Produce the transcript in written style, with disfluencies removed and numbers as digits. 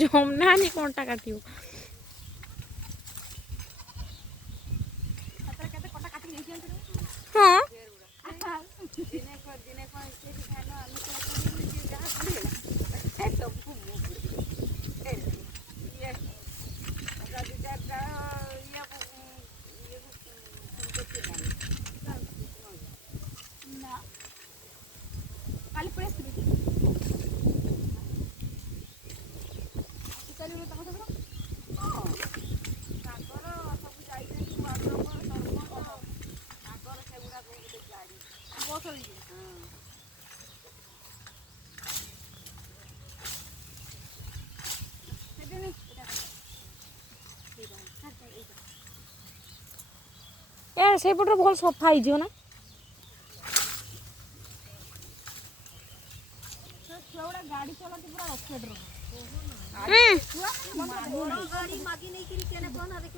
ଜମନାନି କଣ୍ଟା କାଟିବ। ହଁ କାଲି ପଳେଇ ଆସିବି ଏ ସେଇପଟରେ ଭଲ ସଫା ହେଇଯିବ ନା। ଛୁଆଗୁଡ଼ା ଗାଡ଼ି ଚଲାନ୍ତି ପୁରା ଅଫେଡ୍ ହୁଁ ଛୁଆ ଗାଡ଼ି ମାଗି ନେଇକିରି କେନେ କଣ